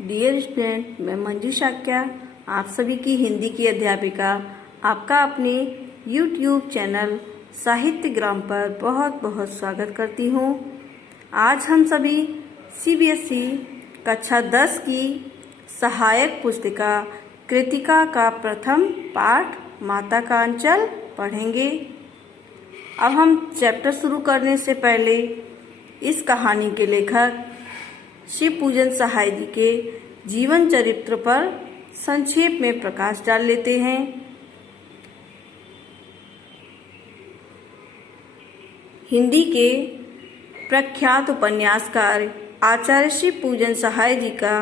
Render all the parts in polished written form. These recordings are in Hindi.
डियर स्टूडेंट, मैं मंजू शाक्या आप सभी की हिंदी की अध्यापिका आपका अपने YouTube चैनल साहित्य ग्राम पर बहुत बहुत स्वागत करती हूँ। आज हम सभी CBSE कक्षा 10 की सहायक पुस्तिका कृतिका का प्रथम पाठ माता का अंचल पढ़ेंगे। अब हम चैप्टर शुरू करने से पहले इस कहानी के लेखक शिव पूजन सहाय जी के जीवन चरित्र पर संक्षेप में प्रकाश डाल लेते हैं। हिंदी के प्रख्यात उपन्यासकार आचार्य शिव पूजन सहाय जी का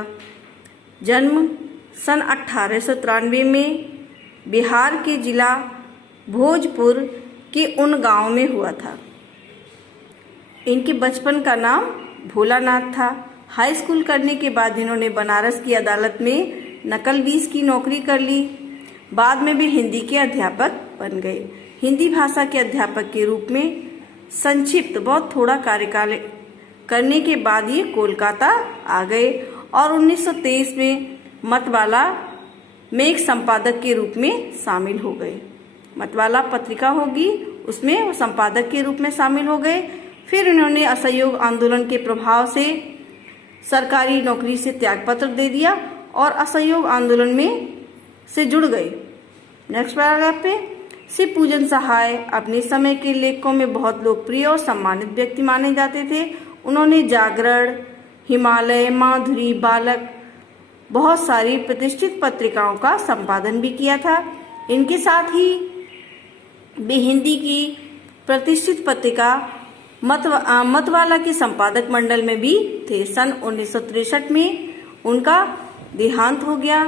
जन्म सन 1893 में बिहार के जिला भोजपुर के उन गांव में हुआ था। इनके बचपन का नाम भोलानाथ था। हाई स्कूल करने के बाद इन्होंने बनारस की अदालत में नकलबीस की नौकरी कर ली। बाद में वे हिंदी के अध्यापक बन गए। हिंदी भाषा के अध्यापक के रूप में संक्षिप्त बहुत थोड़ा कार्यकाल करने के बाद ये कोलकाता आ गए और 1923 में मतवाला में एक संपादक के रूप में शामिल हो गए। मतवाला पत्रिका होगी, उसमें वो संपादक के रूप में शामिल हो गए। फिर इन्होंने असहयोग आंदोलन के प्रभाव से सरकारी नौकरी से त्यागपत्र दे दिया और असहयोग आंदोलन में से जुड़ गए। नेक्स्ट पैराग्राफ पे शिव पूजन सहाय अपने समय के लेखकों में बहुत लोकप्रिय और सम्मानित व्यक्ति माने जाते थे। उन्होंने जागरण, हिमालय, माधुरी, बालक बहुत सारी प्रतिष्ठित पत्रिकाओं का संपादन भी किया था। इनके साथ ही वे हिंदी की प्रतिष्ठित पत्रिका मतवाला के संपादक मंडल में भी थे। सन 1963 में उनका देहांत हो गया।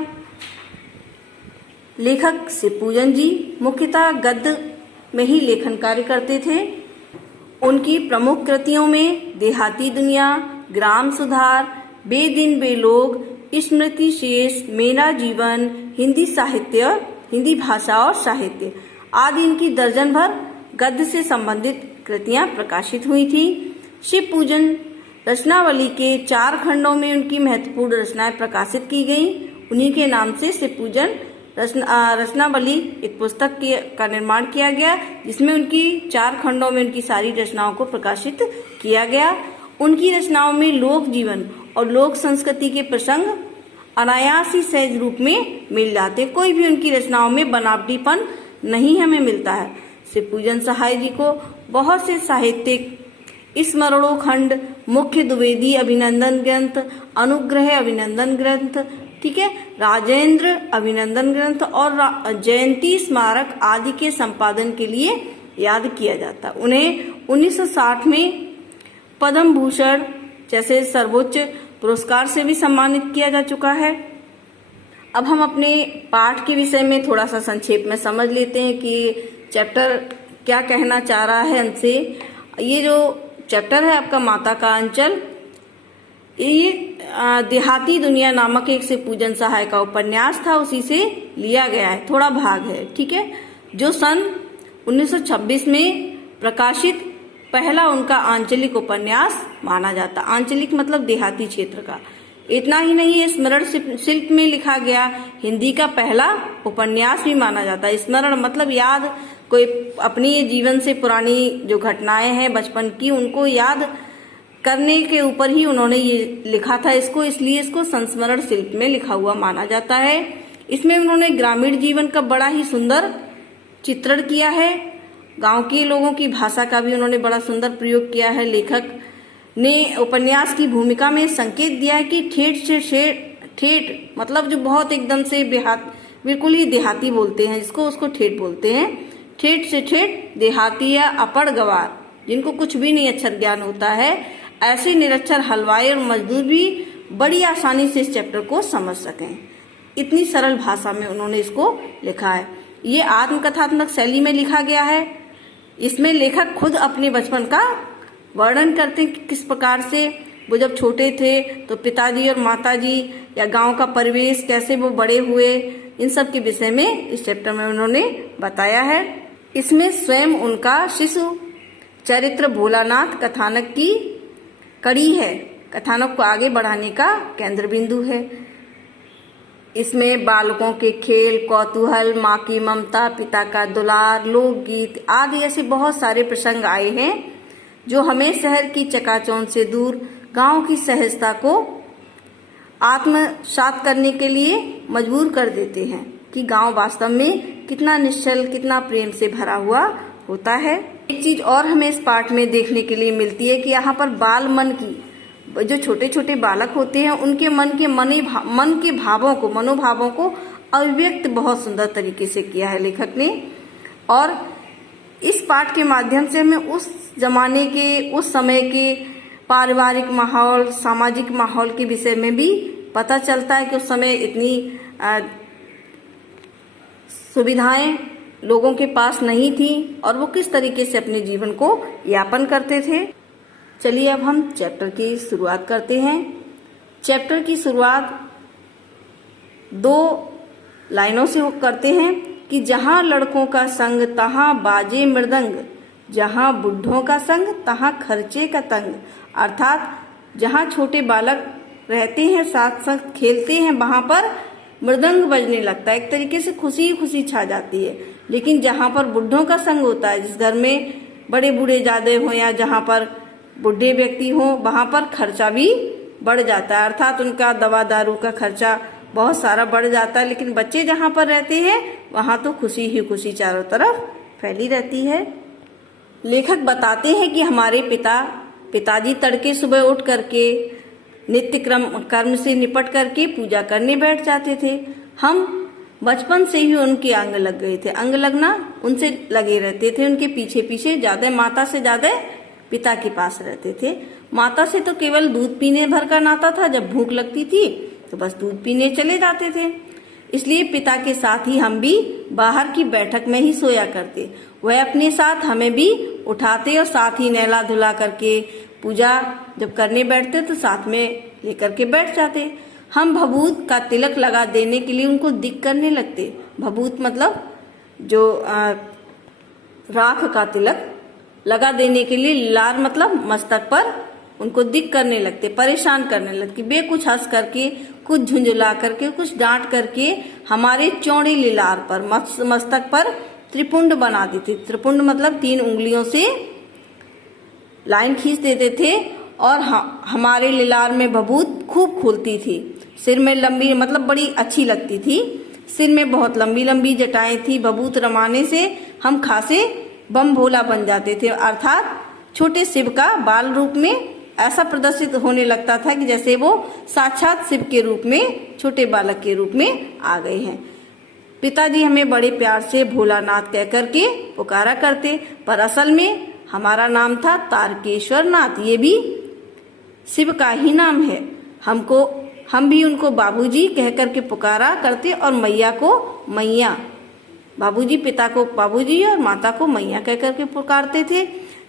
लेखक शिव पूजन जी मुख्यतः गद्य में ही लेखन कार्य करते थे। उनकी प्रमुख कृतियों में देहाती दुनिया, ग्राम सुधार, बे दिन बे लोग, स्मृति शेष, मेरा जीवन, हिंदी साहित्य, हिंदी भाषा और साहित्य आदि इनकी दर्जन भर गद्य से संबंधित कृतियां प्रकाशित हुई थी। शिव पूजन रचनावली के 4 खंडों में उनकी महत्वपूर्ण रचनाएं प्रकाशित की गईं। उन्हीं के नाम से शिव पूजन रचनावली एक पुस्तक का निर्माण किया गया, जिसमें उनकी 4 खंडों में उनकी सारी रचनाओं को प्रकाशित किया गया। उनकी रचनाओं में लोक जीवन और लोक संस्कृति के प्रसंग अनायास ही सहज रूप में मिल जाते। कोई भी उनकी रचनाओं में बनावटीपन नहीं हमें मिलता है। शिव पूजन सहाय जी को बहुत से साहित्यिक स्मरणों खंड, मुख्य द्विवेदी अभिनंदन ग्रंथ, अनुग्रह अभिनंदन ग्रंथ, ठीक है, राजेंद्र अभिनंदन ग्रंथ और जयंती स्मारक आदि के संपादन के लिए याद किया जाता। उन्हें 1960 में पद्म भूषण जैसे सर्वोच्च पुरस्कार से भी सम्मानित किया जा चुका है। अब हम अपने पाठ के विषय में थोड़ा सा संक्षेप में समझ लेते हैं कि चैप्टर क्या कहना चाह रहा है हमसे। ये जो चैप्टर है आपका माता का अंचल, ये देहाती दुनिया नामक एक शिव पूजन सहाय का उपन्यास था, उसी से लिया गया है, थोड़ा भाग है, ठीक है, जो सन 1926 में प्रकाशित पहला उनका आंचलिक उपन्यास माना जाता। आंचलिक मतलब देहाती क्षेत्र का। इतना ही नहीं है, स्मरण शिल्प में लिखा गया हिंदी का पहला उपन्यास भी माना जाता है। स्मरण मतलब याद, कोई अपनी जीवन से पुरानी जो घटनाएं हैं बचपन की, उनको याद करने के ऊपर ही उन्होंने ये लिखा था इसको, इसलिए इसको संस्मरण शिल्प में लिखा हुआ माना जाता है। इसमें उन्होंने ग्रामीण जीवन का बड़ा ही सुंदर चित्रण किया है। गांव के लोगों की भाषा का भी उन्होंने बड़ा सुंदर प्रयोग किया है। लेखक ने उपन्यास की भूमिका में संकेत दिया है कि ठेठ से ठेठ मतलब जो बहुत एकदम से बिल्कुल ही देहाती बोलते हैं जिसको, उसको ठेठ बोलते हैं। ठेठ से ठेठ देहाती या अपड़ गवार, जिनको कुछ भी नहीं अक्षर ज्ञान होता है, ऐसे निरक्षर हलवाई और मजदूर भी बड़ी आसानी से इस चैप्टर को समझ सकें। इतनी सरल भाषा में उन्होंने इसको लिखा है। ये आत्मकथात्मक शैली में लिखा गया है। इसमें लेखक खुद अपने बचपन का वर्णन करते हैं कि किस प्रकार से वो जब छोटे थे तो पिताजी और माताजी या गांव का परिवेश कैसे वो बड़े हुए, इन सब के विषय में इस चैप्टर में उन्होंने बताया है। इसमें स्वयं उनका शिशु चरित्र भोलानाथ कथानक की कड़ी है। कथानक को आगे बढ़ाने का केंद्र बिंदु है। इसमें बालकों के खेल, कौतूहल, माँ की ममता, पिता का दुलार, लोकगीत आदि ऐसे बहुत सारे प्रसंग आए हैं जो हमें शहर की चकाचौंध से दूर गांव की सहजता को आत्मसात करने के लिए मजबूर कर देते हैं कि गांव वास्तव में कितना निश्चल, कितना प्रेम से भरा हुआ होता है। एक चीज और हमें इस पाठ में देखने के लिए मिलती है कि यहाँ पर बाल मन की, जो छोटे छोटे बालक होते हैं उनके मन के मनोभावों को अभिव्यक्त बहुत सुंदर तरीके से किया है लेखक ने। और इस पाठ के माध्यम से हमें उस जमाने के, उस समय के पारिवारिक माहौल, सामाजिक माहौल के विषय में भी पता चलता है कि उस समय इतनी सुविधाएं लोगों के पास नहीं थी और वो किस तरीके से अपने जीवन को यापन करते थे। चलिए अब हम चैप्टर की शुरुआत करते हैं। चैप्टर की शुरुआत 2 लाइनों से करते हैं कि जहां लड़कों का संग तहां बाजे मृदंग, जहां बुढ़ों का संग तहां खर्चे का तंग। अर्थात जहां छोटे बालक रहते हैं, साथ साथ खेलते हैं, वहां पर मृदंग बजने लगता है, एक तरीके से खुशी ही खुशी छा जाती है। लेकिन जहां पर बुढ़ों का संग होता है, जिस घर में बड़े बूढ़े ज्यादा हो या जहां पर बुढ़े व्यक्ति हो, वहां पर खर्चा भी बढ़ जाता है, अर्थात उनका दवा दारू का खर्चा बहुत सारा बढ़ जाता है। लेकिन बच्चे जहां पर रहते हैं वहां तो खुशी ही खुशी चारों तरफ फैली रहती है। लेखक बताते हैं कि हमारे पिताजी तड़के सुबह उठ करके नित्य कर्म से निपट करके पूजा करने बैठ जाते थे। हम बचपन से ही उनके अंग लग गए थे, अंग लगना उनसे लगे रहते थे, उनके पीछे पीछे ज्यादा, माता से ज्यादा पिता के पास रहते थे। माता से तो केवल दूध पीने भर का नाता था, जब भूख लगती थी तो बस दूध पीने चले जाते थे। इसलिए पिता के साथ ही हम भी बाहर की बैठक में ही सोया करते। वह अपने साथ हमें भी उठाते और साथ ही नहला धुला करके पूजा जब करने बैठते तो साथ में लेकर के बैठ जाते। हम भभूत का तिलक लगा देने के लिए उनको दिक करने लगते। भभूत मतलब जो राख का तिलक लगा देने के लिए, लार मतलब मस्तक पर उनको दिक करने लगते, परेशान करने लगते। वे कुछ हंस करके, कुछ झुंझुला करके, कुछ डांट करके हमारे चौड़े लिलार पर, मस्तक पर त्रिपुंड बना देते। त्रिपुंड मतलब 3 उंगलियों से लाइन खींच देते थे और हमारे लिलार में भभूत खूब खुलती थी। सिर में लंबी, मतलब बड़ी अच्छी लगती थी। सिर में बहुत लंबी लंबी जटाएं थी। भभूत रमाने से हम खासे बम भोला बन जाते थे, अर्थात छोटे शिव का बाल रूप में ऐसा प्रदर्शित होने लगता था कि जैसे वो साक्षात शिव के रूप में, छोटे बालक के रूप में आ गए हैं। पिताजी हमें बड़े प्यार से भोलानाथ कह करके पुकारा करते, पर असल में हमारा नाम था तारकेश्वर नाथ। ये भी शिव का ही नाम है। हम भी उनको बाबूजी कह करके पुकारा करते और मैया को मैया, बाबूजी, पिता को बाबूजी और माता को मैया कह करके पुकारते थे।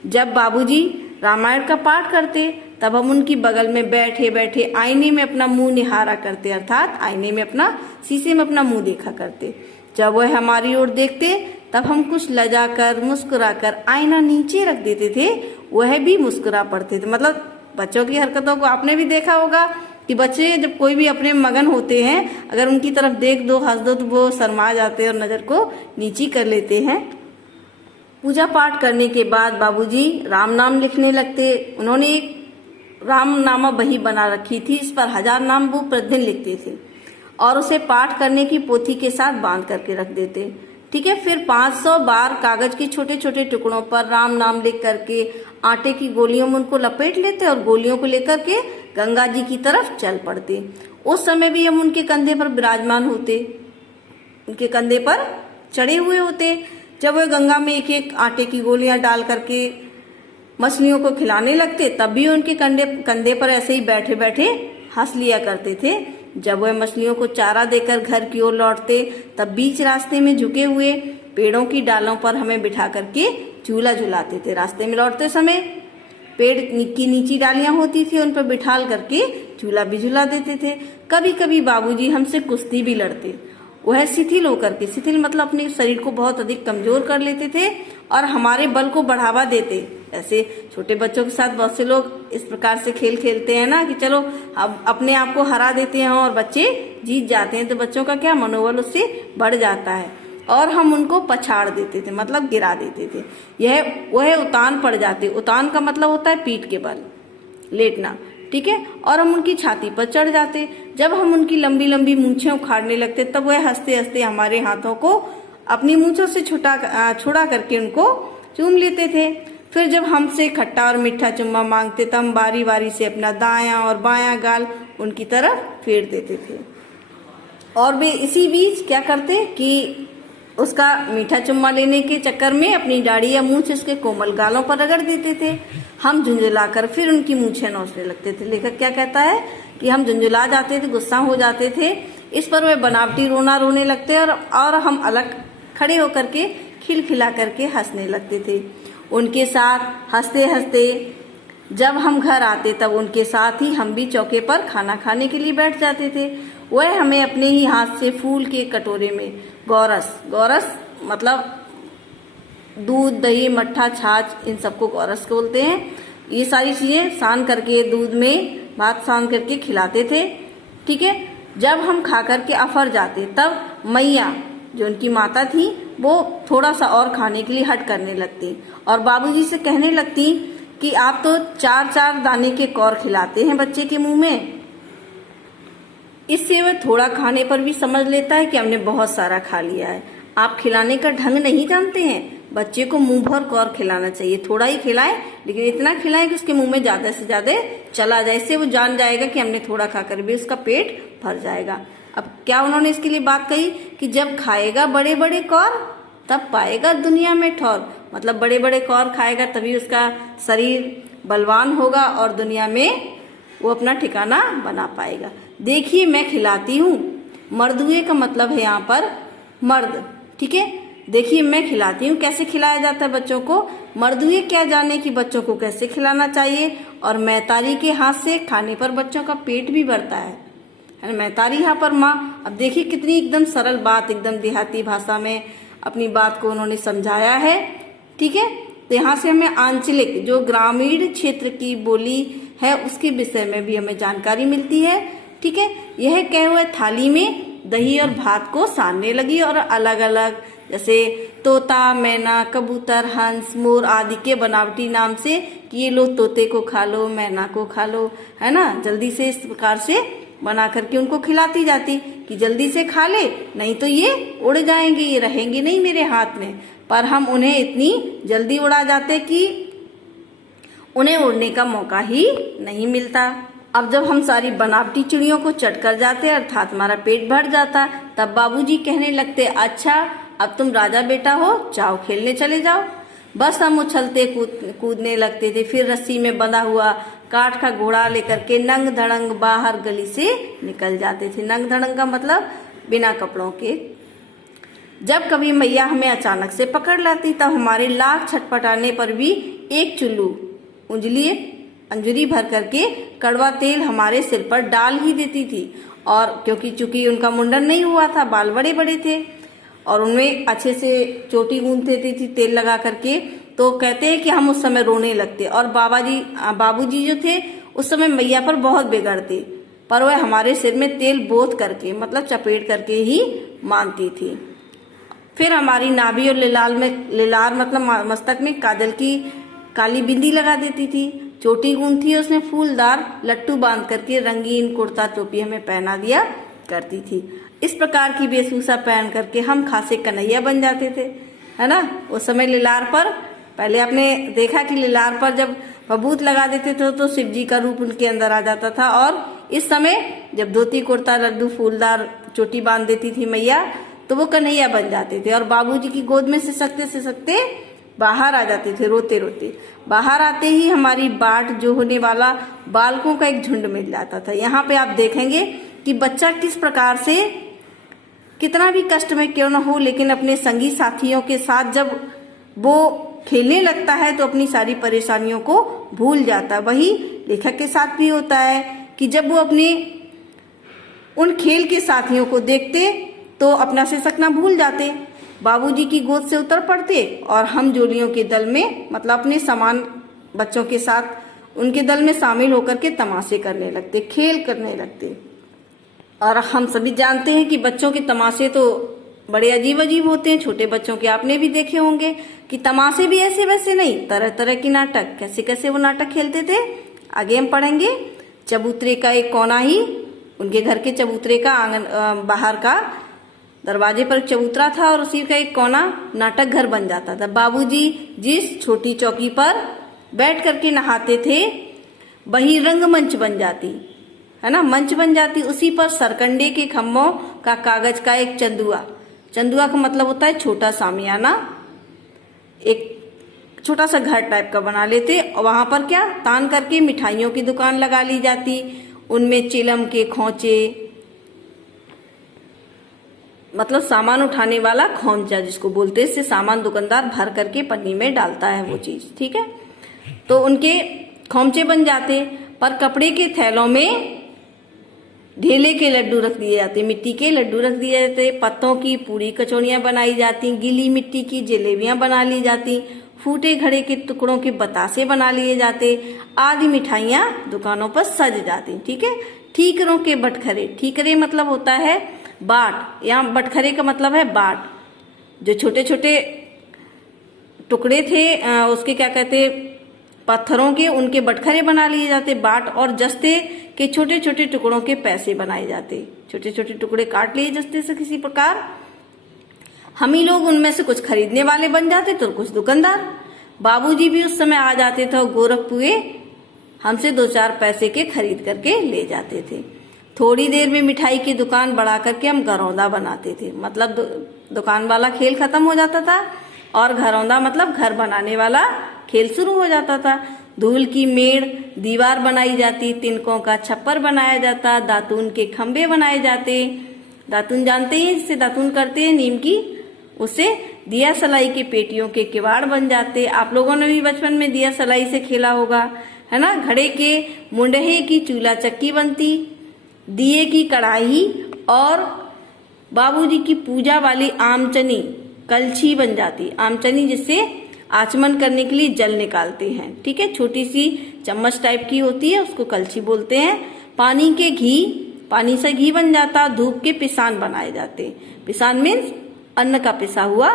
जब बाबूजी रामायण का पाठ करते तब हम उनकी बगल में बैठे बैठे आईने में अपना मुंह निहारा करते, अर्थात आईने में अपना, शीशे में अपना मुंह देखा करते। जब वह हमारी ओर देखते तब हम कुछ लजाकर, मुस्कुराकर आईना नीचे रख देते थे, वह भी मुस्कुरा पड़ते थे। मतलब बच्चों की हरकतों को आपने भी देखा होगा कि बच्चे जब कोई भी अपने मगन होते हैं, अगर उनकी तरफ देख दो, हंस दो तो वो शर्मा जाते हैं और नजर को नीची कर लेते हैं। पूजा पाठ करने के बाद बाबूजी राम नाम लिखने लगते। उन्होंने एक राम नामा बही बना रखी थी, इस पर 1000 नाम वो प्रतिदिन लिखते थे और उसे पाठ करने की पोथी के साथ बांध करके रख देते। ठीक है, फिर 500 बार कागज के छोटे छोटे टुकड़ों पर राम नाम लिख करके आटे की गोलियों में उनको लपेट लेते और गोलियों को लेकर के गंगा जी की तरफ चल पड़ते। उस समय भी हम उनके कंधे पर विराजमान होते, उनके कंधे पर चढ़े हुए होते। जब वह गंगा में एक एक आटे की गोलियां डाल करके मछलियों को खिलाने लगते तब भी उनके कंधे पर ऐसे ही बैठे बैठे हंस लिया करते थे। जब वह मछलियों को चारा देकर घर की ओर लौटते तब बीच रास्ते में झुके हुए पेड़ों की डालों पर हमें बिठा करके झूला झुलाते थे। रास्ते में लौटते समय पेड़ की नीची डालियां होती थी, उन पर बिठाल करके झूला भी झुला देते थे। कभी कभी बाबूजी हमसे कुश्ती भी लड़ते। वह शिथिल होकर के, शिथिल मतलब अपने शरीर को बहुत अधिक कमजोर कर लेते थे और हमारे बल को बढ़ावा देते, ऐसे छोटे बच्चों के साथ बहुत से लोग इस प्रकार से खेल खेलते हैं ना कि चलो हम अपने आप को हरा देते हैं और बच्चे जीत जाते हैं, तो बच्चों का क्या मनोबल उससे बढ़ जाता है और हम उनको पछाड़ देते थे, मतलब गिरा देते थे। वह उतान पड़ जाते। उतान का मतलब होता है पीठ के बल लेटना, ठीक है। और हम उनकी छाती पर चढ़ जाते। जब हम उनकी लंबी लंबी मूंछें उखाड़ने लगते तब वह हंसते हंसते हमारे हाथों को अपनी मूंछों से छुड़ा करके उनको चूम लेते थे। फिर जब हमसे खट्टा और मीठा चुम्मा मांगते तब हम बारी बारी से अपना दायां और बायां गाल उनकी तरफ फेर देते थे और वे इसी बीच क्या करते कि उसका मीठा चुम्मा लेने के चक्कर में अपनी दाढ़ी या मूंछ उसके कोमल गालों पर रगड़ देते थे। हम झुंझुलाकर फिर उनकी मूंछें नोचने लगते थे। लेखक क्या कहता है कि हम झुंझुला जाते थे, गुस्सा हो जाते थे। इस पर वे बनावटी रोना रोने लगते और हम अलग खड़े होकर के खिलखिला करके हंसने लगते थे। उनके साथ हंसते हंसते जब हम घर आते तब उनके साथ ही हम भी चौके पर खाना खाने के लिए बैठ जाते थे। वह हमें अपने ही हाथ से फूल के कटोरे में गौरस मतलब दूध, दही, मट्ठा, छाछ, इन सबको गौरस बोलते हैं। ये सारी चीजें सान करके दूध में भात सान करके खिलाते थे, ठीक है। जब हम खा करके अफर जाते तब मैया जो उनकी माता थी वो थोड़ा सा और खाने के लिए हट करने लगती और बाबूजी से कहने लगती कि आप तो 4-4 दाने के कौर खिलाते हैं बच्चे के मुंह में। इससे वह थोड़ा खाने पर भी समझ लेता है कि हमने बहुत सारा खा लिया है। आप खिलाने का ढंग नहीं जानते हैं। बच्चे को मुंह भर कौर खिलाना चाहिए, थोड़ा ही खिलाएं लेकिन इतना खिलाएं कि उसके मुंह में ज्यादा से ज्यादा चला जाए। इससे वो जान जाएगा कि हमने थोड़ा खाकर भी उसका पेट भर जाएगा। अब क्या उन्होंने इसके लिए बात कही कि जब खाएगा बड़े बड़े कौर तब पाएगा दुनिया में ठौर। मतलब बड़े बड़े कौर खाएगा तभी उसका शरीर बलवान होगा और दुनिया में वो अपना ठिकाना बना पाएगा। देखिए मैं खिलाती हूँ। मर्दुए का मतलब है यहाँ पर मर्द, ठीक है। देखिए मैं खिलाती हूँ। कैसे खिलाया जाता है बच्चों को? मर्दुए क्या जाने कि बच्चों को कैसे खिलाना चाहिए। और मैतारी के हाथ से खाने पर बच्चों का पेट भी भरता है ना। मैतारी यहाँ पर माँ। अब देखिए कितनी एकदम सरल बात, एकदम देहाती भाषा में अपनी बात को उन्होंने समझाया है, ठीक है। तो यहाँ से हमें आंचलिक जो ग्रामीण क्षेत्र की बोली है उसके विषय में भी हमें जानकारी मिलती है, ठीक है। यह कहे हुए थाली में दही और भात को सानने लगी और अलग अलग जैसे तोता, मैना, कबूतर, हंस, मोर आदि के बनावटी नाम से कि ये लो तोते को खा लो, मैना को खा लो, है ना। जल्दी से इस प्रकार से बना करके उनको खिलाती जाती कि जल्दी से खा ले, नहीं तो ये उड़ जाएंगे, ये रहेंगे नहीं मेरे हाथ में। पर हम उन्हें इतनी जल्दी उड़ा जाते कि उन्हें उड़ने का मौका ही नहीं मिलता। अब जब हम सारी बनावटी चिड़ियों को चट कर जाते अर्थात हमारा पेट भर जाता तब बाबूजी कहने लगते, अच्छा अब तुम राजा बेटा हो, जाओ खेलने चले जाओ। बस हम उछलते कूदने लगते थे। फिर रस्सी में बंधा हुआ काठ का घोड़ा लेकर के नंग धड़ंग बाहर गली से निकल जाते थे। नंग धड़ंग का मतलब बिना कपड़ों के। जब कभी मैया हमें अचानक से पकड़ लाती तब हमारे लाख छटपटाने पर भी एक चुल्लू अंजूरी भर करके कड़वा तेल हमारे सिर पर डाल ही देती थी। और क्योंकि चूंकि उनका मुंडन नहीं हुआ था, बाल बड़े बड़े थे और उनमें अच्छे से चोटी गूंथ देती थी तेल लगा करके, तो कहते हैं कि हम उस समय रोने लगते। और बाबूजी जो थे उस समय मैया पर बहुत बिगड़ते, पर वह हमारे सिर में तेल बोत करके मतलब चपेट करके ही मानती थी। फिर हमारी नाभि और लिलार मतलब मस्तक में काजल की काली बिंदी लगा देती थी। चोटी गूंथी उसने फूलदार लट्टू बांध करके रंगीन कुर्ता टोपी हमें पहना दिया करती थी। इस प्रकार की वेशभूषा पहन करके हम खासे कन्हैया बन जाते थे, है ना। उस समय लिलार पर पहले आपने देखा कि लिलार पर जब भभूत लगा देते थे तो शिव जी का रूप उनके अंदर आ जाता था। और इस समय जब धोती कुर्ता लड्डू फूलदार चोटी बांध देती थी मैया तो वो कन्हैया बन जाते थे और बाबूजी की गोद में सिसकते बाहर आ जाते थे रोते रोते। बाहर आते ही हमारी बाट जो होने वाला बालकों का एक झुंड मिल जाता था। यहाँ पे आप देखेंगे कि बच्चा किस प्रकार से कितना भी कष्ट में क्यों न हो लेकिन अपने संगी साथियों के साथ जब वो खेलने लगता है तो अपनी सारी परेशानियों को भूल जाता। वही लेखक के साथ भी होता है कि जब वो अपने उन खेल के साथियों को देखते तो अपना सिसकना भूल जाते, बाबूजी की गोद से उतर पड़ते और हम जोलियों के दल में मतलब अपने सामान बच्चों के साथ उनके दल में शामिल होकर के तमाशे करने लगते, खेल करने लगते। और हम सभी जानते हैं कि बच्चों के तमाशे तो बड़े अजीब अजीब होते हैं। छोटे बच्चों के आपने भी देखे होंगे कि तमाशे भी ऐसे वैसे नहीं, तरह तरह की नाटक, कैसे कैसे वो नाटक खेलते थे आगे हम पढ़ेंगे। चबूतरे का एक कोना ही, उनके घर के चबूतरे का आंगन, बाहर का दरवाजे पर चबूतरा था और उसी का एक कोना नाटक घर बन जाता था। बाबूजी जिस छोटी चौकी पर बैठ करके नहाते थे वही रंगमंच बन जाती है ना, मंच बन जाती। उसी पर सरकंडे के खम्भों का कागज का एक चंदुआ, चंदुआ का मतलब होता है छोटा सामियाना, एक छोटा सा घर टाइप का बना लेते और वहां पर क्या तान करके मिठाइयों की दुकान लगा ली जाती। उनमें चिलम के खोंचे, मतलब सामान उठाने वाला खोंचा जिसको बोलते हैं, इससे सामान दुकानदार भर करके पन्नी में डालता है वो चीज, ठीक है। तो उनके खोंचे बन जाते, पर कपड़े के थैलों में ढेले के लड्डू रख दिए जाते, मिट्टी के लड्डू रख दिए जाते। पत्तों की पूरी कचौड़ियां बनाई जाती, गीली मिट्टी की जलेबियां बना ली जाती, फूटे घड़े के टुकड़ों के बतासे बना लिए जाते, आदि मिठाइयां दुकानों पर सज जाती, ठीक है। ठीकरों के बटखरे, ठीकरे मतलब होता है बाट, यहाँ बटखरे का मतलब है बाट। जो छोटे छोटे टुकड़े थे उसके क्या कहते, पत्थरों के, उनके बटखरे बना लिए जाते बाट। और जस्ते के छोटे छोटे टुकड़ों के पैसे बनाए जाते, छोटे छोटे टुकड़े काट लिए जस्ते से किसी प्रकार। हम ही लोग उनमें से कुछ खरीदने वाले बन जाते तो कुछ दुकानदार। बाबूजी भी उस समय आ जाते थे और गोरखपुए हमसे 2-4 पैसे के खरीद करके ले जाते थे। थोड़ी देर में मिठाई की दुकान बढ़ा करके हम घरौंदा बनाते थे, मतलब दुकान वाला खेल खत्म हो जाता था और घरौंदा मतलब घर बनाने वाला खेल शुरू हो जाता था। धूल की मेड़ दीवार बनाई जाती, तिनकों का छप्पर बनाया जाता, दातून के खंबे बनाए जाते। दातून जानते हैं, जिससे दातून करते हैं नीम की, उससे दिया सलाई के पेटियों के किवाड़ बन जाते। आप लोगों ने भी बचपन में दिया सलाई से खेला होगा, है ना। घड़े के मुंडहे की चूल्हा चक्की बनती, दिए की कढ़ाई और बाबूजी की पूजा वाली आमचनी कलछी बन जाती। आमचनी जिससे आचमन करने के लिए जल निकालते हैं, ठीक है। छोटी सी चम्मच टाइप की होती है, उसको कलछी बोलते हैं। पानी के घी, पानी से घी बन जाता। धूप के पिसान बनाए जाते, पिसान मीन्स अन्न का पिसा हुआ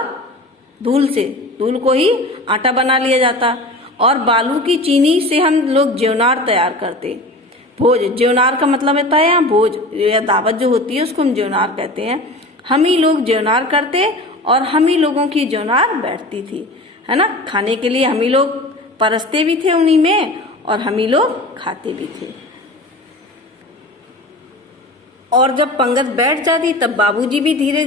धूल से, धूल को ही आटा बना लिया जाता। और बालू की चीनी से हम लोग ज्योनार तैयार करते। भोज, ज्योनार का मतलब होता है यहाँ भोज या दावत जो होती है उसको हम ज्योनार कहते हैं। हम ही लोग ज्योनार करते और हम ही लोगों की ज्योनार बैठती थी, है ना। खाने के लिए हम ही लोग परसते भी थे उन्हीं में और हम ही लोग खाते भी थे। और जब पंगत बैठ जाती तब बाबूजी भी धीरे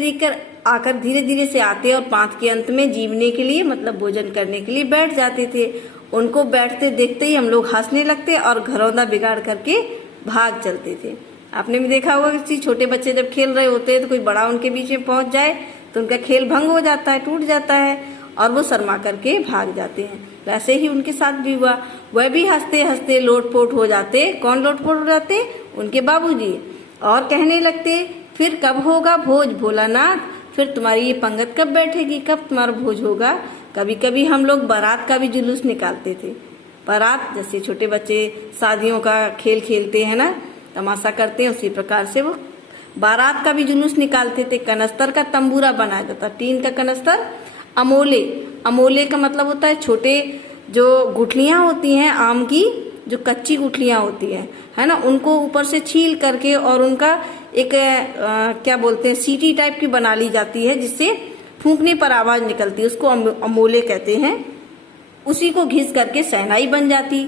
धीरे से आते और पांत के अंत में जीवने के लिए मतलब भोजन करने के लिए बैठ जाते थे। उनको बैठते देखते ही हम लोग हंसने लगते और घरौंदा बिगाड़ करके भाग चलते थे। आपने भी देखा होगा कि छोटे बच्चे जब खेल रहे होते हैं तो कोई बड़ा उनके बीच में पहुंच जाए तो उनका खेल भंग हो जाता है, टूट जाता है और वो शर्मा करके भाग जाते हैं। वैसे ही उनके साथ भी हुआ, वह भी हंसते हंसते लोटपोट हो जाते। कौन लोटपोट हो जाते? उनके बाबूजी। और कहने लगते, फिर कब होगा भोज भोलानाथ, फिर तुम्हारी ये पंगत कब बैठेगी, कब तुम्हारा भोज होगा। कभी कभी हम लोग बारात का भी जुलूस निकालते थे। बारात जैसे छोटे बच्चे शादियों का खेल खेलते हैं ना, तमाशा करते हैं, उसी प्रकार से वो बारात का भी जुलूस निकालते थे। कनस्तर का तंबूरा बनाया जाता, टीन का कनस्तर। अमोले, अमोले का मतलब होता है छोटे जो गुठलियां होती हैं आम की, जो कच्ची गुठलियां होती हैं, है ना, उनको ऊपर से छील करके और उनका एक क्या बोलते हैं सीटी टाइप की बना ली जाती है जिससे फूंकने पर आवाज निकलती है, उसको अमोले कहते हैं। उसी को घिस करके सहनाई बन जाती।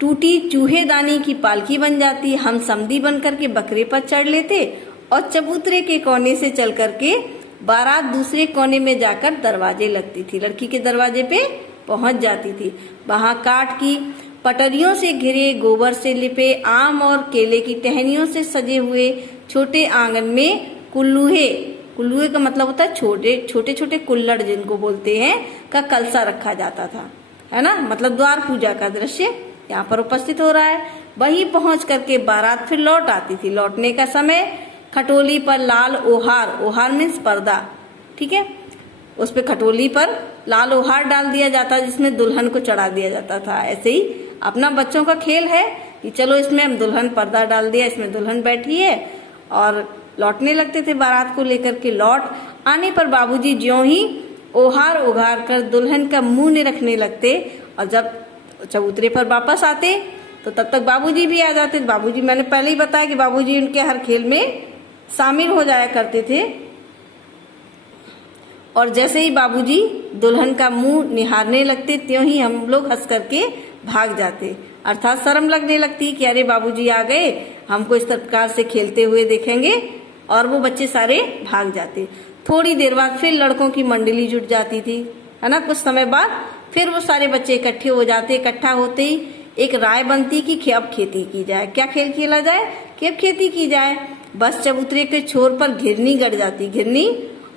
टूटी चूहेदानी की पालकी बन जाती। हम समधी बन करके बकरे पर चढ़ लेते और चबूतरे के कोने से चल करके बारात दूसरे कोने में जाकर दरवाजे लगती थी, लड़की के दरवाजे पे पहुंच जाती थी। वहां काठ की पटरियों से घिरे, गोबर से लिपे, आम और केले की टहनियों से सजे हुए छोटे आंगन में कुल्लूहे, कुल्लूहे का मतलब होता है छोटे छोटे कुल्लड़ जिनको बोलते हैं, का कलसा रखा जाता था, है ना, मतलब द्वार पूजा का दृश्य यहाँ पर उपस्थित हो रहा है। वहीं पहुंच करके बारात फिर लौट आती थी। लौटने का समय खटोली पर लाल ओहार, ओहार मीन्स पर्दा, ठीक है, उस पे खटोली पर लाल ओहार डाल दिया जाता जिसमें दुल्हन को चढ़ा दिया जाता था। ऐसे ही अपना बच्चों का खेल है कि चलो इसमें हम दुल्हन, पर्दा डाल दिया, इसमें दुल्हन बैठी है और लौटने लगते थे बारात को लेकर के। लौट आने पर बाबूजी ज्यों ही ओहार उघार कर दुल्हन का मुंह नहीं रखने लगते और जब चबूतरे पर वापस आते तो तब तक बाबूजी भी आ जाते। बाबूजी, मैंने पहले ही बताया कि बाबूजी उनके हर खेल में शामिल हो जाया करते थे। और जैसे ही बाबूजी दुल्हन का मुंह निहारने लगते त्यों ही हम लोग हंस करके भाग जाते, अर्थात शर्म लगने लगती कि अरे बाबूजी आ गए, हमको इस प्रकार से खेलते हुए देखेंगे, और वो बच्चे सारे भाग जाते। थोड़ी देर बाद फिर लड़कों की मंडली जुट जाती थी, है ना। कुछ समय बाद फिर वो सारे बच्चे इकट्ठे हो जाते। इकट्ठा होते ही एक राय बनती कि अब खेती की जाए। क्या खेल खेला जाए? कि अब खेती की जाए। बस चबूतरे के छोर पर घिरनी गड़ जाती, घिरनी,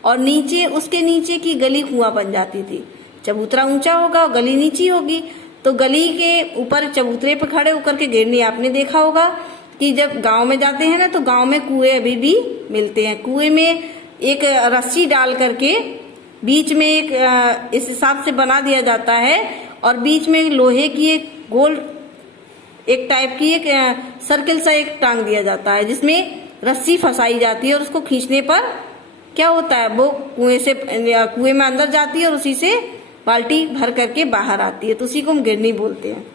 और नीचे, उसके नीचे की गली कुआं बन जाती थी। चबूतरा ऊंचा होगा और गली नीची होगी, तो गली के ऊपर चबूतरे पर खड़े होकर के घिरनी, आपने देखा होगा कि जब गांव में जाते हैं ना तो गांव में कुएं अभी भी मिलते हैं। कुएं में एक रस्सी डाल करके बीच में एक इस हिसाब से बना दिया जाता है और बीच में लोहे की एक गोल, एक टाइप की एक सर्किल सा एक टांग दिया जाता है जिसमें रस्सी फंसाई जाती है और उसको खींचने पर क्या होता है, वो कुएं में अंदर जाती है और उसी से बाल्टी भर करके बाहर आती है, तो उसी को हम गिरनी बोलते हैं।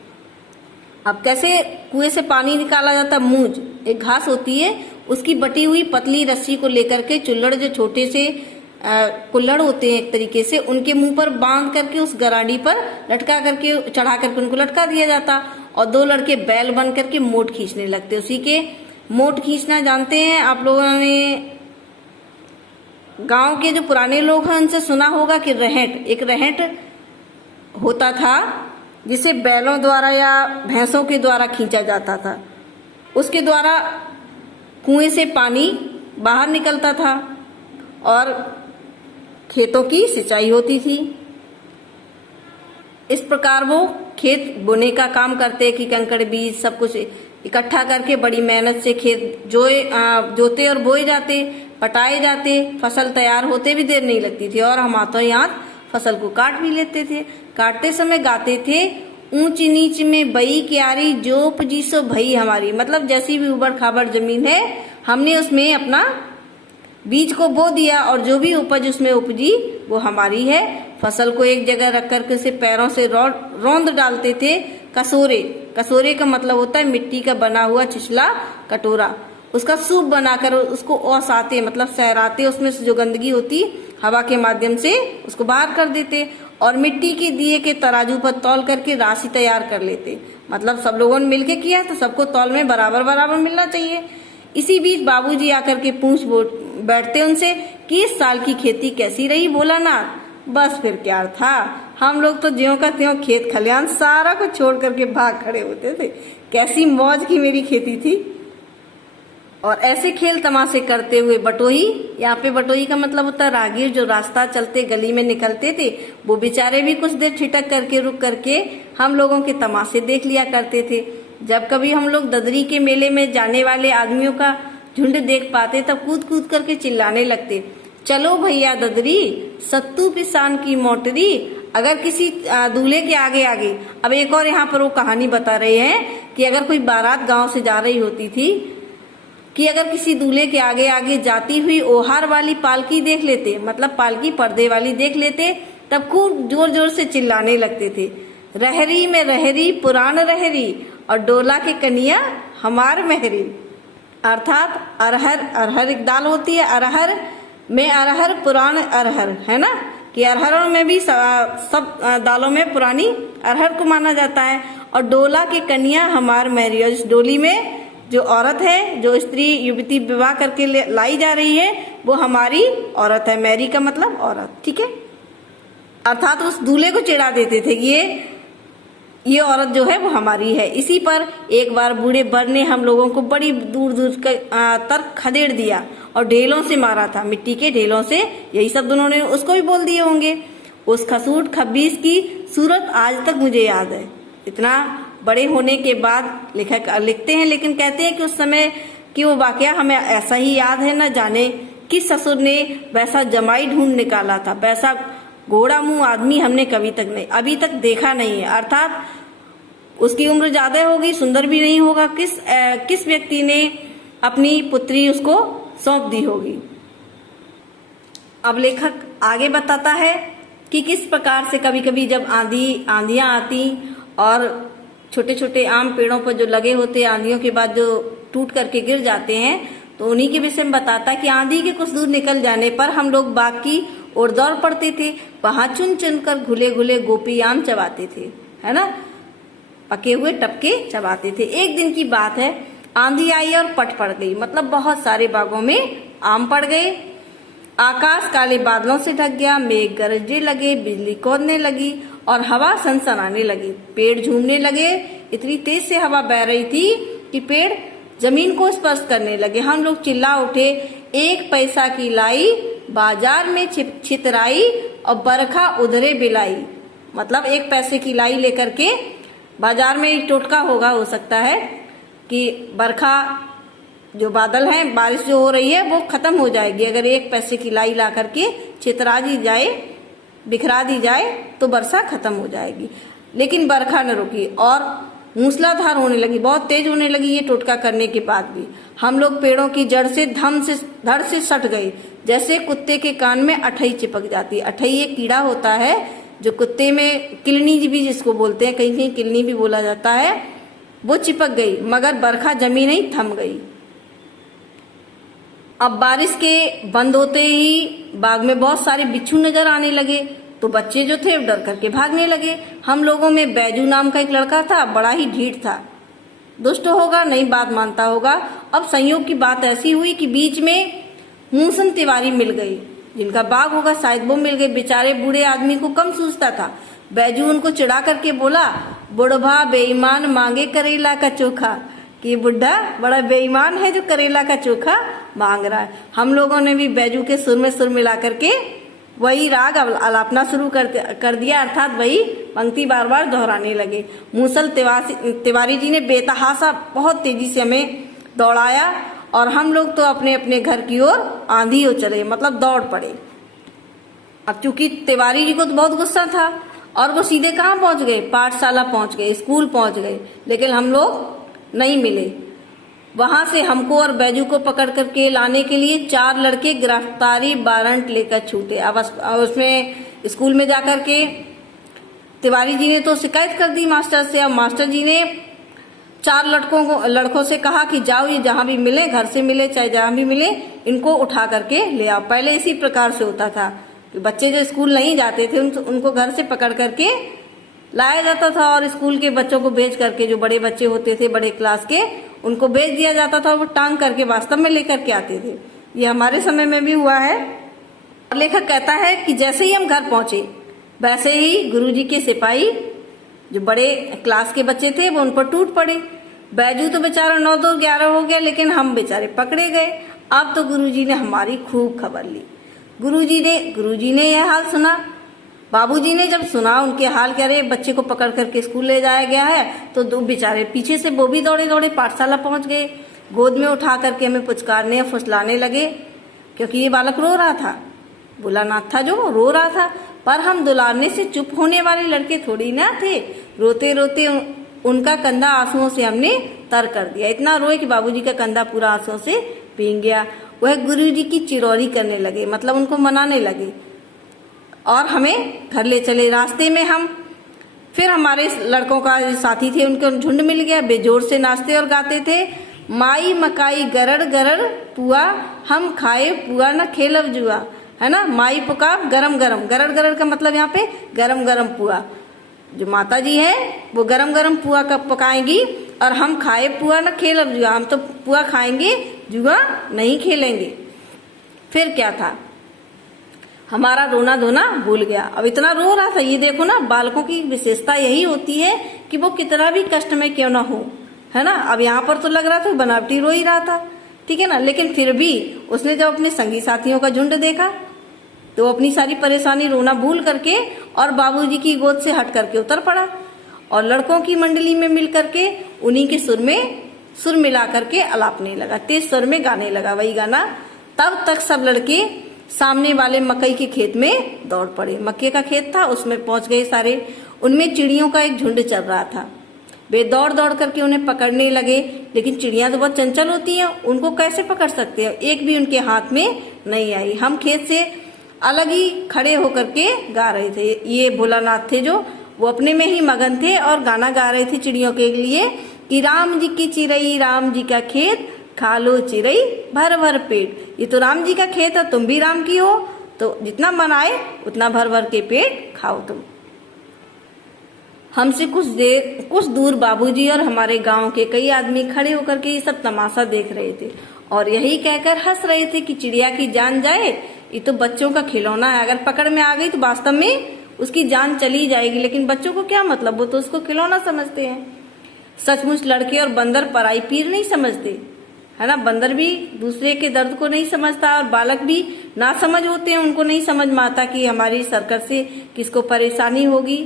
अब कैसे कुएं से पानी निकाला जाता है? मूंज, एक घास होती है, उसकी बटी हुई पतली रस्सी को लेकर के चुल्लड़, जो छोटे से कुल्हड़ होते हैं एक तरीके से, उनके मुंह पर बांध करके उस गराडी पर लटका करके, चढ़ा करके उनको लटका दिया जाता और दो लड़के बैल बन करके मोट खींचने लगते। उसी के मोट खींचना जानते हैं आप लोगों ने, गांव के जो पुराने लोग हैं उनसे सुना होगा कि रहट, एक रहट होता था जिसे बैलों द्वारा या भैंसों के द्वारा खींचा जाता था। उसके द्वारा कुएं से पानी बाहर निकलता था और खेतों की सिंचाई होती थी। इस प्रकार वो खेत बोने का काम करते कि कंकड़, बीज सब कुछ इकट्ठा करके बड़ी मेहनत से खेत जोते और बोए जाते, पटाए जाते। फसल तैयार होते भी देर नहीं लगती थी और हम हाथों ही हाथ फसल को काट भी लेते थे। काटते समय गाते थे, ऊंच नीच में बई क्यारी, जो उपजी सो भई हमारी। मतलब जैसी भी उबड़ खाबड़ जमीन है, हमने उसमें अपना बीज को बो दिया और जो भी उपज उसमें उपजी वो हमारी है। फसल को एक जगह रख करके उसे पैरों से रौंद डालते थे। कसोरे, कसोरे का मतलब होता है मिट्टी का बना हुआ छिछला कटोरा, उसका सूप बनाकर उसको औसाते, मतलब सहराते, उसमें से जो गंदगी होती हवा के माध्यम से उसको बाहर कर देते और मिट्टी के दिए के तराजू पर तौल करके राशि तैयार कर लेते। मतलब सब लोगों ने मिलके किया तो सबको तौल में बराबर बराबर मिलना चाहिए। इसी बीच बाबूजी आकर के पूछ बैठते उनसे कि इस साल की खेती कैसी रही भोलानाथ। बस फिर क्या था, हम लोग तो ज्यों का त्यों खेत खलिहान सारा कुछ छोड़ करके भाग खड़े होते थे। कैसी मौज की मेरी खेती थी। और ऐसे खेल तमाशे करते हुए बटोही, यहाँ पे बटोही का मतलब होता है राहगीर, जो रास्ता चलते गली में निकलते थे, वो बेचारे भी कुछ देर ठिठक करके रुक करके हम लोगों के तमाशे देख लिया करते थे। जब कभी हम लोग ददरी के मेले में जाने वाले आदमियों का झुंड देख पाते तब कूद कूद करके चिल्लाने लगते, चलो भैया ददरी, सत्तू पिसान की मोटरी। अगर किसी दूल्हे के आगे आगे, अब एक और यहाँ पर वो कहानी बता रहे हैं कि अगर कोई बारात गांव से जा रही होती थी कि अगर किसी दूल्हे के आगे आगे जाती हुई ओहार वाली पालकी देख लेते, मतलब पालकी पर्दे वाली देख लेते, तब खूब जोर जोर से चिल्लाने लगते थे, रहरी में रहरी पुराण रहरी और डोला के कनिया हमार महरी। अर्थात अरहर, अरहर एक दाल होती है, अरहर में अरहर पुराण अरहर, है ना, कि अरहरों में भी सब दालों में पुरानी अरहर को माना जाता है। और डोला के कन्या हमार महरी, और इस डोली में जो औरत है, जो स्त्री युवती विवाह करके लाई जा रही है, वो हमारी औरत है। मैरी का मतलब औरत, ठीक है। अर्थात उस दूल्हे को चिढ़ा देते थे कि ये औरत जो है वो हमारी है। इसी पर एक बार बूढ़े बर ने हम लोगों को बड़ी दूर दूर तक खदेड़ दिया और ढेलों से मारा था, मिट्टी के ढेलों से। यही सब उन्होंने उसको भी बोल दिए होंगे। उस खसूट खब्बीस की सूरत आज तक मुझे याद है। इतना बड़े होने के बाद लेखक लिखते हैं, लेकिन कहते हैं कि उस समय की वो वाकया हमें ऐसा ही याद है, न जाने किस ससुर ने वैसा जमाई ढूंढ निकाला था, वैसा घोड़ा मुंह आदमी हमने अभी तक देखा नहीं है। अर्थात उसकी उम्र ज्यादा होगी, सुंदर भी नहीं होगा। किस व्यक्ति ने अपनी पुत्री उसको सौंप दी होगी। अब लेखक आगे बताता है कि किस प्रकार से कभी कभी जब आंधियां आती और छोटे छोटे आम पेड़ों पर जो लगे होते आंधियों के बाद जो टूट करके गिर जाते हैं, तो उन्हीं के विषय में बताता है कि आंधी के कुछ दूर निकल जाने पर हम लोग बाग की ओर दौड़ पड़ते थे। वहां चुन चुन कर घुले घुले गोपी आम चबाते थे, है ना, पके हुए टपके चबाते थे। एक दिन की बात है, आंधी आई और पट पड़ गई, मतलब बहुत सारे बागों में आम पड़ गए। आकाश काले बादलों से ढक गया, मेघ गरजने लगे, बिजली कौंधने लगी और हवा सनसनाने लगी। पेड़ झूमने लगे, इतनी तेज से हवा बह रही थी कि पेड़ जमीन को स्पर्श करने लगे। हम लोग चिल्ला उठे, 1 पैसा की लाई बाजार में छितराई और बरखा उधरे बिलाई। मतलब 1 पैसे की लाई लेकर के बाजार में एक टोटका होगा, हो सकता है कि बरखा जो बादल हैं, बारिश जो हो रही है वो खत्म हो जाएगी अगर 1 पैसे की लाई ला करके छितरा दी जाए, बिखरा दी जाए तो वर्षा खत्म हो जाएगी। लेकिन बरखा न रुकी और मूसलाधार होने लगी, बहुत तेज होने लगी। ये टोटका करने के बाद भी हम लोग पेड़ों की जड़ से धड़ से सट गए, जैसे कुत्ते के कान में अठई चिपक जाती है। अठई एक कीड़ा होता है जो कुत्ते में, किलनी भी जिसको बोलते हैं, कहीं कहीं किलनी भी बोला जाता है, वो चिपक गई। मगर बरखा जमी नहीं, थम गई। अब बारिश के बंद होते ही बाग में बहुत सारे बिच्छू नजर आने लगे, तो बच्चे जो थे डर करके भागने लगे। हम लोगों में बैजू नाम का एक लड़का था, बड़ा ही ढीठ था, दुष्ट होगा, नहीं बात मानता होगा। अब संयोग की बात ऐसी हुई कि बीच में मूसन तिवारी मिल गई, जिनका बाग होगा शायद वो मिल गए। बेचारे बूढ़े आदमी को कम सूझता था। बैजू उनको चिढ़ा करके बोला, बुढ़वा बेईमान मांगे करेला का चोखा, कि बुढ़ा बड़ा बेईमान है जो करेला का चोखा मांग रहा है। हम लोगों ने भी बैजू के सुर में सुर मिला करके वही राग आलापना शुरू कर दिया, अर्थात वही पंक्ति बार बार दोहराने लगे। मूसल तिवारी जी ने बेतहासा बहुत तेजी से हमें दौड़ाया और हम लोग तो अपने अपने घर की ओर आंधी हो चले, मतलब दौड़ पड़े। अब चूंकि तिवारी जी को तो बहुत गुस्सा था और वो सीधे कहाँ पहुंच गए, पाठशाला पहुंच गए, स्कूल पहुंच गए। लेकिन हम लोग नहीं मिले। वहां से हमको और बैजू को पकड़ करके लाने के लिए 4 लड़के गिरफ्तारी वारंट लेकर छूटे। अब उसमें स्कूल में जाकर के तिवारी जी ने तो शिकायत कर दी मास्टर से। अब मास्टर जी ने 4 लड़कों से कहा कि जाओ, ये जहां भी मिले, घर से मिले चाहे जहां भी मिले, इनको उठा करके ले आओ। पहले इसी प्रकार से होता था कि बच्चे जो स्कूल नहीं जाते थे उनको घर से पकड़ करके लाया जाता था और स्कूल के बच्चों को भेज करके, जो बड़े बच्चे होते थे बड़े क्लास के, उनको भेज दिया जाता था और वो टांग करके वास्तव में लेकर के आते थे। ये हमारे समय में भी हुआ है। लेखक कहता है कि जैसे ही हम घर पहुंचे वैसे ही गुरुजी के सिपाही, जो बड़े क्लास के बच्चे थे, वो उन पर टूट पड़े। बैजू तो बेचारा 9-2-11 हो गया, लेकिन हम बेचारे पकड़े गए। अब तो गुरुजी ने हमारी खूब खबर ली। गुरुजी ने यह हाल सुना। बाबूजी ने जब सुना उनके हाल, कह रहे बच्चे को पकड़ करके स्कूल ले जाया गया है, तो 2 बेचारे पीछे से वो भी दौड़े दौड़े पाठशाला पहुंच गए। गोद में उठा करके हमें पुचकारने और फुसलाने लगे, क्योंकि ये बालक रो रहा था, भोलानाथ था जो रो रहा था। पर हम दुलारने से चुप होने वाले लड़के थोड़ी ना थे। रोते रोते उनका कंधा आंसुओं से हमने तर कर दिया। इतना रोए कि बाबूजी का कंधा पूरा आंसुओं से भीग गया। वह गुरुजी की चिरौरी करने लगे, मतलब उनको मनाने लगे और हमें घर ले चले। रास्ते में फिर हमारे लड़कों का साथी थे, उनके झुंड मिल गया। बेजोर से नाचते और गाते थे, माई मकाई गरड़ गरड़ पुआ, हम खाए पुआ न खेलब जुआ, है ना। माई पुकार गरम गरम, गरड़ गरड़ का मतलब यहाँ पे गरम गरम पुआ। जो माता जी है वो गरम गरम पुआ कब पकाएंगी, और हम खाए पुआ न खेलब जुआ, हम तो पुआ खाएंगे, जुआ नहीं खेलेंगे। फिर क्या था, हमारा रोना धोना भूल गया। अब इतना रो रहा था। ये देखो ना, बालकों की विशेषता यही होती है कि वो कितना भी कष्ट में क्यों ना हो, है ना। अब यहाँ पर तो लग रहा था बनावटी रो ही रहा था, ठीक है ना। लेकिन फिर भी उसने जब अपने संगी साथियों का झुंड देखा तो अपनी सारी परेशानी रोना भूल करके और बाबूजी की गोद से हट करके उतर पड़ा और लड़कों की मंडली में मिल करके उन्हीं के सुर में सुर मिला करके अलापने लगा, तेज स्वर में गाने लगा वही गाना। तब तक सब लड़के सामने वाले मकई के खेत में दौड़ पड़े। मक्के का खेत था, उसमें पहुंच गए सारे। उनमें चिड़ियों का एक झुंड चल रहा था। वे दौड़ दौड़ करके उन्हें पकड़ने लगे, लेकिन चिड़ियां तो बहुत चंचल होती हैं, उनको कैसे पकड़ सकते हैं। एक भी उनके हाथ में नहीं आई। हम खेत से अलग ही खड़े होकर के गा रहे थे। ये भोलानाथ थे जो, वो अपने में ही मगन थे और गाना गा रहे थे चिड़ियों के लिए कि राम जी की चिड़ई राम जी का खेत, खा लो चिड़ई भर भर पेट। ये तो राम जी का खेत है, तुम भी राम की हो, तो जितना मन आए उतना भर भर के पेट खाओ तुम। हमसे कुछ दूर बाबूजी और हमारे गांव के कई आदमी खड़े होकर के ये सब तमाशा देख रहे थे और यही कहकर हंस रहे थे कि चिड़िया की जान जाए, ये तो बच्चों का खिलौना है, अगर पकड़ में आ गई तो वास्तव में उसकी जान चली जाएगी। लेकिन बच्चों को क्या मतलब, वो तो उसको खिलौना समझते हैं। सचमुच लड़के और बंदर पराई पीर नहीं समझते, है ना। बंदर भी दूसरे के दर्द को नहीं समझता और बालक भी ना समझ होते हैं, उनको नहीं समझ में आता कि हमारी सरकत से किसको परेशानी होगी,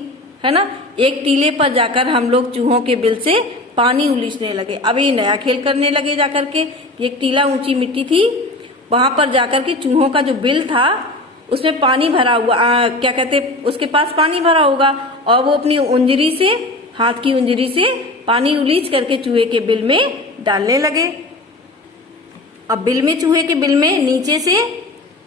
है ना। एक टीले पर जाकर हम लोग चूहों के बिल से पानी उलीचने लगे। अब ये नया खेल करने लगे जाकर के। एक टीला ऊंची मिट्टी थी, वहां पर जाकर के चूहों का जो बिल था उसमें पानी भरा हुआ, क्या कहते, उसके पास पानी भरा होगा और वो अपनी उंजरी से, हाथ की उंजरी से पानी उलीच करके चूहे के बिल में डालने लगे। अब बिल में, चूहे के बिल में नीचे से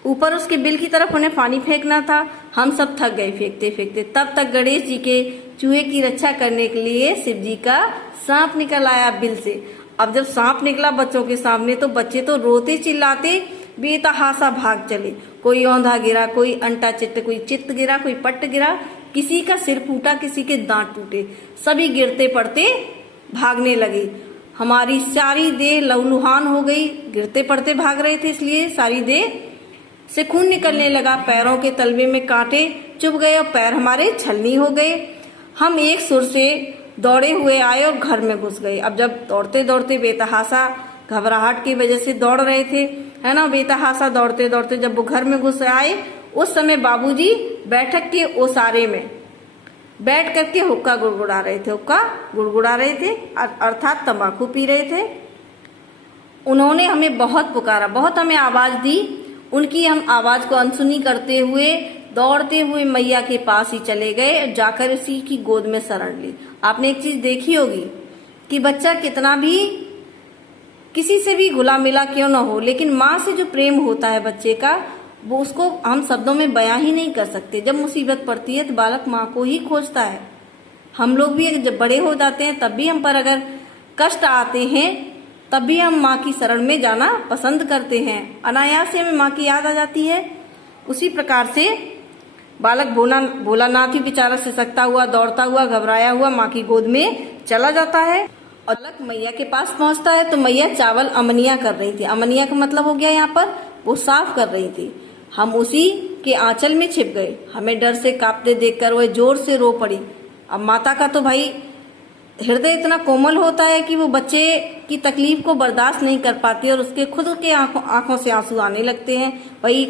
ऊपर उसके बिल की तरफ उन्हें पानी फेंकना था। हम सब थक गए फेंकते फेंकते। तब तक गणेश जी के चूहे की रक्षा करने के लिए शिव जी का सांप निकल आया बिल से। अब जब सांप निकला बच्चों के सामने तो बच्चे तो रोते चिल्लाते बेतहाशा भाग चले। कोई औंधा गिरा, कोई अंटा चित्त, कोई चित्त गिरा, कोई पट्ट गिरा, किसी का सिर फूटा, किसी के दांत टूटे, सभी गिरते पड़ते भागने लगे। हमारी सारी देह लहूलुहान हो गई, गिरते पड़ते भाग रहे थे इसलिए सारी देह से खून निकलने लगा। पैरों के तलवे में कांटे चुभ गए और पैर हमारे छलनी हो गए। हम एक सुर से दौड़े हुए आए और घर में घुस गए। अब जब दौड़ते दौड़ते बेतहाशा घबराहट की वजह से दौड़ रहे थे, है ना, बेतहाशा दौड़ते दौड़ते जब वो घर में घुस आए, उस समय बाबूजी बैठक के ओसारे में बैठ करके हुक्का गुड़गुड़ा रहे थे। हुक्का गुड़गुड़ा रहे थे अर्थात तंबाकू पी रहे थे। उन्होंने हमें बहुत पुकारा, बहुत हमें आवाज दी। उनकी हम आवाज को अनसुनी करते हुए दौड़ते हुए मैया के पास ही चले गए, जाकर उसी की गोद में शरण ली। आपने एक चीज देखी होगी कि बच्चा कितना भी किसी से भी घुला मिला क्यों ना हो, लेकिन माँ से जो प्रेम होता है बच्चे का, वो उसको हम शब्दों में बयां ही नहीं कर सकते। जब मुसीबत पड़ती है तो बालक माँ को ही खोजता है। हम लोग भी जब बड़े हो जाते हैं तब भी हम पर अगर कष्ट आते हैं तब भी हम माँ की शरण में जाना पसंद करते हैं। अनायास से हमें माँ की याद आ जाती है। उसी प्रकार से बालक भोलानाथ ही बेचारा सिसकता हुआ, दौड़ता हुआ, घबराया हुआ माँ की गोद में चला जाता है। और बालक मैया के पास पहुंचता है तो मैया चावल अमनिया कर रही थी। अमनिया का मतलब हो गया यहाँ पर वो साफ कर रही थी। हम उसी के आंचल में छिप गए। हमें डर से कांपते देखकर वह जोर से रो पड़ी। अब माता का तो भाई हृदय इतना कोमल होता है कि वो बच्चे की तकलीफ को बर्दाश्त नहीं कर पाती और उसके खुद के आंखों से आंसू आने लगते हैं। वही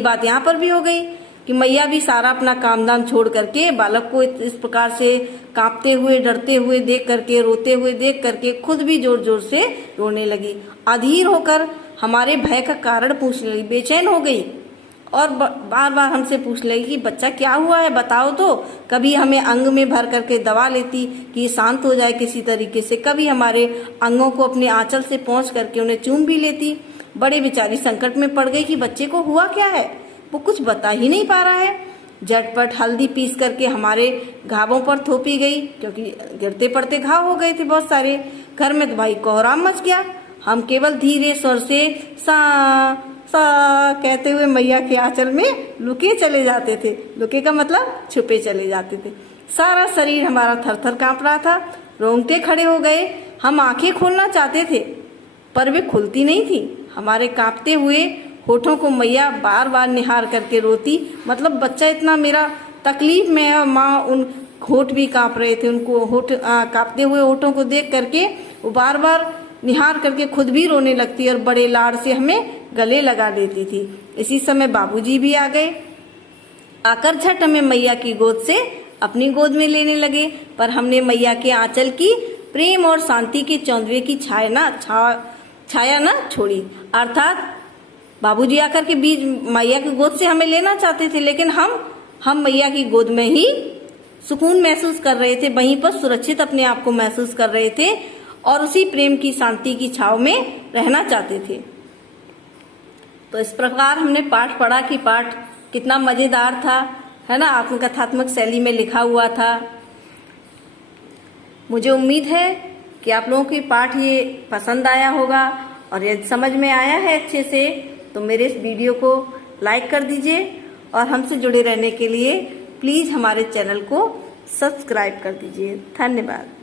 बात यहाँ पर भी हो गई कि मैया भी सारा अपना काम धाम छोड़ करके बालक को इस प्रकार से कांपते हुए, डरते हुए देख करके, रोते हुए देख करके खुद भी जोर जोर से रोने लगी। अधीर होकर हमारे भय का कारण पूछने लगी, बेचैन हो गई और बार बार हमसे पूछ लगी कि बच्चा क्या हुआ है, बताओ तो। कभी हमें अंग में भर करके दबा लेती कि शांत हो जाए किसी तरीके से, कभी हमारे अंगों को अपने आंचल से पहुंच करके उन्हें चूम भी लेती। बड़े बेचारी संकट में पड़ गई कि बच्चे को हुआ क्या है, वो कुछ बता ही नहीं पा रहा है। झटपट हल्दी पीस करके हमारे घावों पर थोपी गई, क्योंकि गिरते पड़ते घाव हो गए थे बहुत सारे। घर में तो भाई कोहराम मच गया। हम केवल धीरे स्वर से सा सा कहते हुए मैया के आंचल में लुके चले जाते थे। लुके का मतलब छुपे चले जाते थे। सारा शरीर हमारा थर थर कांप रहा था, रोंगटे खड़े हो गए। हम आंखें खोलना चाहते थे पर वे खुलती नहीं थी। हमारे कांपते हुए होठों को मैया बार बार निहार करके रोती, मतलब बच्चा इतना मेरा तकलीफ में है। माँ उन होठ भी कांप रहे थे, उनको होठ कांपते हुए होठों को देख करके वो बार बार निहार करके खुद भी रोने लगती और बड़े लाड़ से हमें गले लगा लेती थी। इसी समय बाबूजी भी आ गए। आकर झट हमें मैया की गोद से अपनी गोद में लेने लगे, पर हमने मैया के आंचल की प्रेम और शांति के चौंधवे की छाया ना छोड़ी। अर्थात बाबूजी आकर के बीज मैया की गोद से हमें लेना चाहते थे, लेकिन हम मैया की गोद में ही सुकून महसूस कर रहे थे, वहीं पर सुरक्षित अपने आप को महसूस कर रहे थे और उसी प्रेम की शांति की छाव में रहना चाहते थे। तो इस प्रकार हमने पाठ पढ़ा कि पाठ कितना मजेदार था, है ना, आत्मकथात्मक शैली में लिखा हुआ था। मुझे उम्मीद है कि आप लोगों की पाठ ये पसंद आया होगा, और यदि समझ में आया है अच्छे से तो मेरे इस वीडियो को लाइक कर दीजिए और हमसे जुड़े रहने के लिए प्लीज हमारे चैनल को सब्सक्राइब कर दीजिए। धन्यवाद।